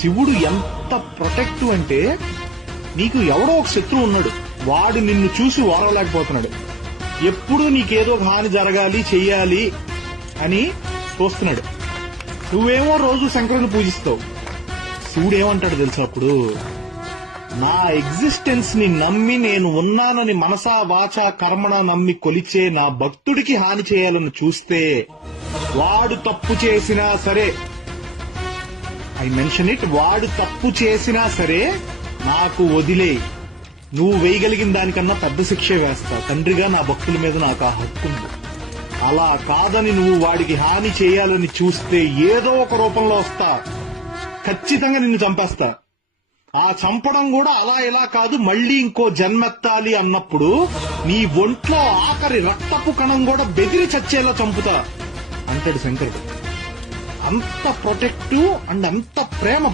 శివుడు ఎంత ప్రొటెక్టివ్ అంటే, నీకు ఎవడో ఒక శత్రువు ఉన్నాడు, వాడు నిన్ను చూసి ఓరవలేకపోతున్నాడు, ఎప్పుడూ నీకేదో హాని జరగాలి చెయ్యాలి అని చూస్తున్నాడు. నువ్వేమో రోజు శంకరుని పూజిస్తావు. శివుడు ఏమంటాడు తెలుసా అప్పుడు? నా ఎగ్జిస్టెన్స్ ని నమ్మి నేను ఉన్నానని మనసా వాచా కర్మణ నమ్మి కొలిచే నా భక్తుడికి హాని చేయాలని చూస్తే వాడు తప్పు చేసినా సరే, ఐ మెన్షన్ ఇట్, వాడు తప్పు చేసినా సరే నాకు వదిలే, నువ్వు వేయగలిగిన దానికన్నా పెద్ద శిక్షే వేస్తా. తండ్రిగా నా భక్తుల మీద నాకు ఆ హక్కు ఉంది. అలా కాదని నువ్వు వాడికి హాని చేయాలని చూస్తే ఏదో ఒక రూపంలో వస్తా, ఖచ్చితంగా నిన్ను చంపేస్తా. ఆ చంపడం కూడా అలా ఇలా కాదు, మళ్లీ ఇంకో జన్మెత్తాలి అన్నప్పుడు నీ ఒంట్లో ఆఖరి రక్తపు కణం కూడా బెదిరి చచ్చేలా చంపుతా అంటాడు శంకరుడు. అంత ప్రొటెక్టివ్ అండ్ అంత ప్రేమ